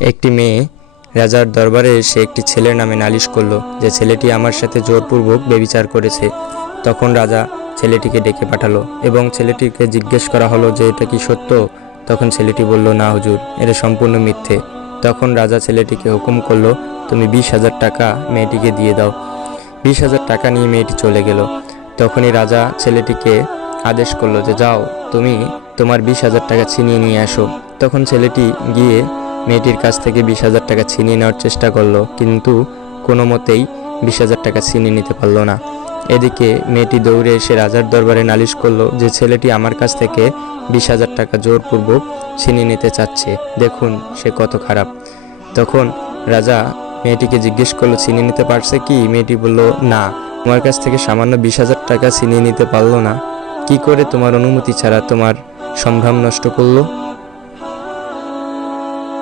একটি মেয়ে, রাজার দরবারে এসে একটি ছেলের নামে নালিশ করল যে ছেলেটি আমার সাথে জোরপূর্বক বেবিচার করেছে। তখন রাজা ছেলেটিকে ডেকে পাঠালো এবং ছেলেটিকে জিজ্ঞেস করা হলো যে এটা কি সত্য? তখন ছেলেটি বলল, না হুজুর, এটা সম্পূর্ণ মিথ্যে। তখন রাজা ছেলেটিকে হুকুম করল, তুমি বিশ হাজার টাকা মেয়েটিকে দিয়ে দাও। বিশ হাজার টাকা নিয়ে মেয়েটি চলে গেল। তখনই রাজা ছেলেটিকে আদেশ করল যে, যাও, তুমি তোমার বিশ হাজার টাকা ছিনিয়ে নিয়ে আসো। তখন ছেলেটি গিয়ে মেয়েটির কাছ থেকে বিশ হাজার টাকা ছিনিয়ে নেওয়ার চেষ্টা করল, কিন্তু কোনো মতেই বিশ হাজার টাকা ছিনিয়ে নিতে পারল না। এদিকে মেয়েটি দৌড়ে এসে রাজার দরবারে নালিশ করল যে ছেলেটি আমার কাছ থেকে বিশ হাজার টাকা জোরপূর্বক ছিনিয়ে নিতে চাচ্ছে। দেখুন, সে কত খারাপ। তখন রাজা মেয়েটিকে জিজ্ঞেস করল, ছিনিয়ে নিতে পারছে কি? মেয়েটি বলল, না, তোমার কাছ থেকে সামান্য বিশ হাজার টাকা ছিনিয়ে নিতে পারল না। কি করে তোমার অনুমতি ছাড়া তোমার সম্ভ্রম নষ্ট করল?